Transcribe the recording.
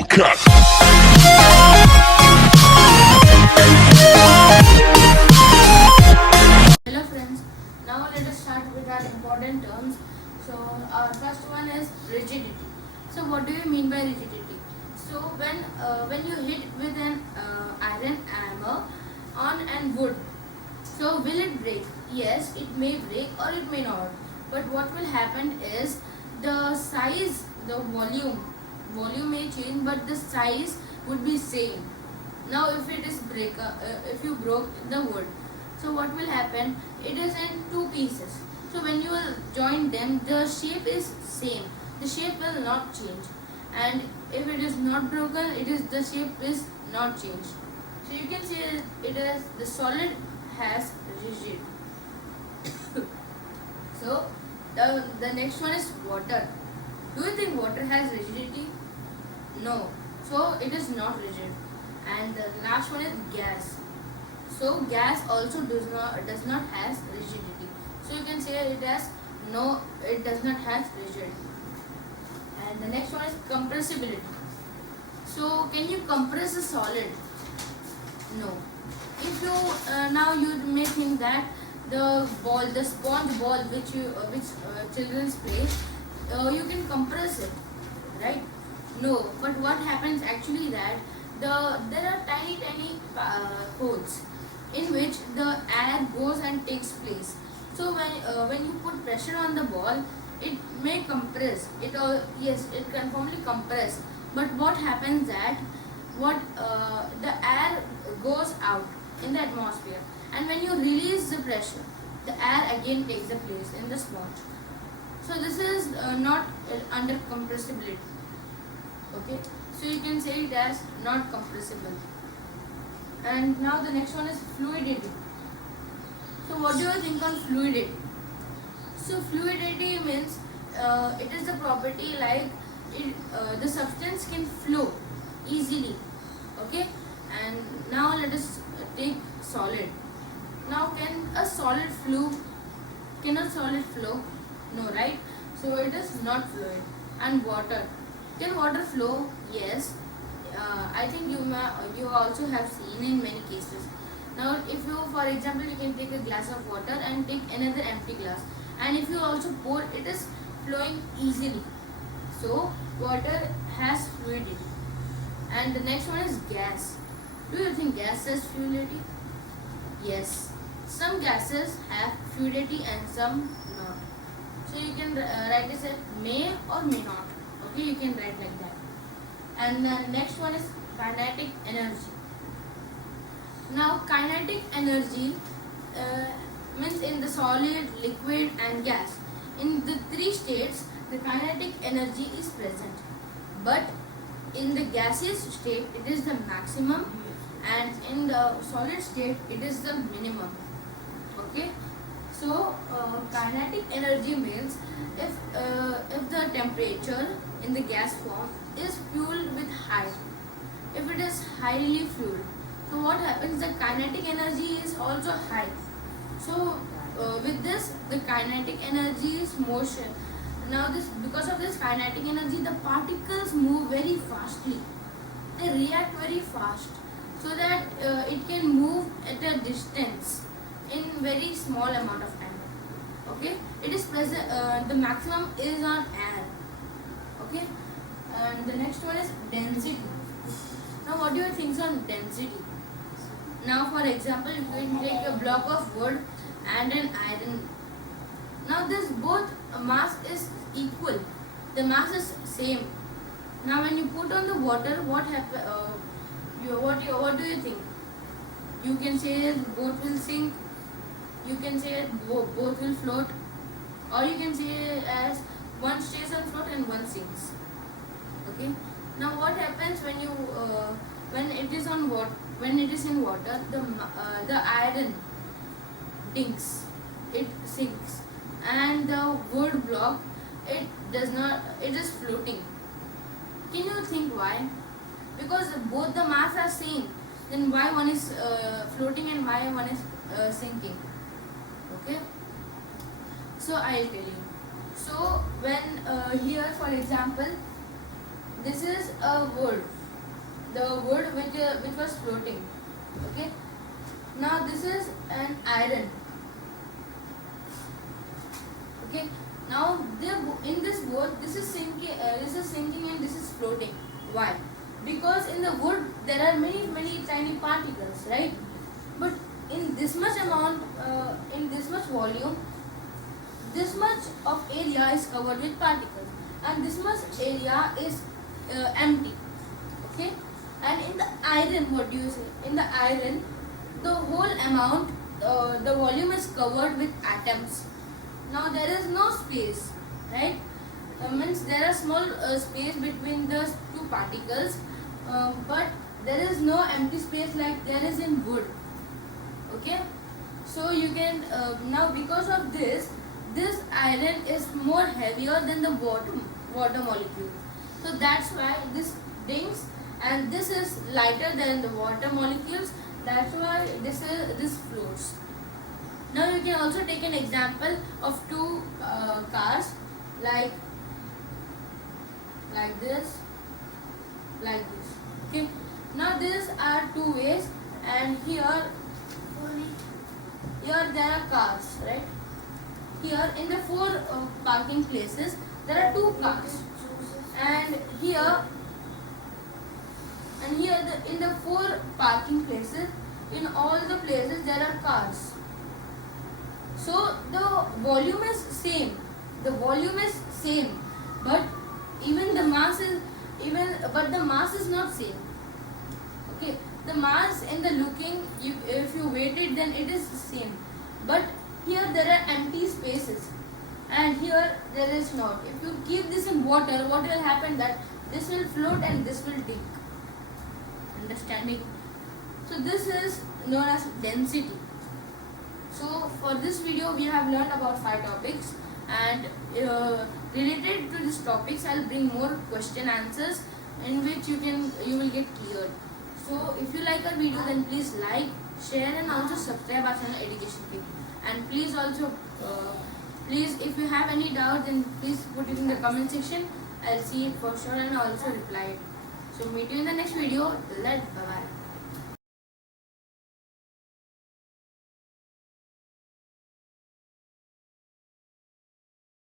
Hellcat. Hello friends, now let us start with our important terms. So our first one is rigidity. So what do you mean by rigidity? So when you hit with an iron hammer on an wood, so will it break? Yes, it may break or it may not. But what will happen is the size, the volume may change, but the size would be same. Now if it is if you broke the wood, so what will happen, it is in two pieces. So when you will join them, the shape is same, the shape will not change. And if it is not broken, the shape is not changed. So you can say it is the solid has rigid. So the next one is water. Do you think water has rigidity? No. So it is not rigid. And the last one is gas. So gas also does not has rigidity. So you can say it does not have rigidity. And the next one is compressibility. So can you compress a solid? No. If you now you may think that the sponge ball which children play, you can compress it, right? No. But what happens actually that there are tiny holes in which the air goes and takes place. So when you put pressure on the ball, it may compress. It can formally compress. But what happens that the air goes out in the atmosphere, and when you release the pressure, the air again takes the place in the sponge. So this is not under compressibility. Okay, so you can say it as not compressible. And now the next one is fluidity. So what do you think on fluidity? So fluidity means it is the property like the substance can flow easily. Okay, and now let us take solid. Now can a solid flow? Can a solid flow? No, right? So it is not fluid. And water. Can water flow? Yes. I think you also have seen in many cases. Now, if you, for example, you can take a glass of water and take another empty glass, and if you also pour, it is flowing easily. So water has fluidity. And the next one is gas. Do you think gas has fluidity? Yes. Some gases have fluidity and some not. So you can write this as may or may not. Okay, you can write like that. And the next one is kinetic energy. Now kinetic energy means in the solid, liquid and gas. In the three states, the kinetic energy is present. But in the gaseous state, it is the maximum, and in the solid state, it is the minimum. Okay. So kinetic energy means if the temperature in the gas form is fueled with high, if it is highly fueled, so what happens, the kinetic energy is also high. So with this, the kinetic energy is motion. Now because of this kinetic energy, the particles move very fastly, they react very fast, so that it can move at a distance in very small amount of time. Okay, it is present, the maximum is on air. Okay, and the next one is density. Now what do you think on density? Now for example, you can take a block of wood and an iron. Now this both mass is equal, the mass is same. Now when you put on the water, what happen? What do you think? You can say both will sink, you can say both will float, or you can say as one stays on float and one sinks. Okay. Now what happens when it is in water, the iron sinks, it sinks, and the wood block, it does not, it is floating. Can you think why? Because both the mass are same, then why one is floating and why one is sinking? Okay, so I'll tell you. So when here for example, this is a wood, the wood which was floating. Okay. Now this is an iron. Okay. Now in this boat, this is sinking and this is floating. Why? Because in the wood there are many tiny particles, right? But in this much amount, in this much volume, this much of area is covered with particles, and this much area is empty. Okay. And in the iron, what do you say? In the iron, the whole amount, the volume is covered with atoms. Now there is no space, right? Means there are small space between the two particles, but there is no empty space like there is in wood. Okay. So you can now, because of this iron is more heavier than the water molecule. So that's why this dinks, and this is lighter than the water molecules. That's why this floats. Now you can also take an example of two cars, like this, like this. Okay. Now these are two ways, and here there are cars, right? Here in the four parking places there are two cars, and here in the four parking places, in all the places there are cars. So the volume is same. The volume is same, but even the mass is but the mass is not same. Okay, the mass in the looking, if you weight it, then it is same. But here there are empty spaces, and here there is not. If you keep this in water, what will happen? That this will float and this will dink. Understanding? So this is known as density. So for this video we have learned about 5 topics, and related to these topics I'll bring more question answers in which you will get cleared. So if you like our video, then please like, share, and also subscribe our channel Education Kick. And please also please, if you have any doubt, then please put it in the comment section. I'll see it for sure and also reply it. So meet you in the next video. Bye bye.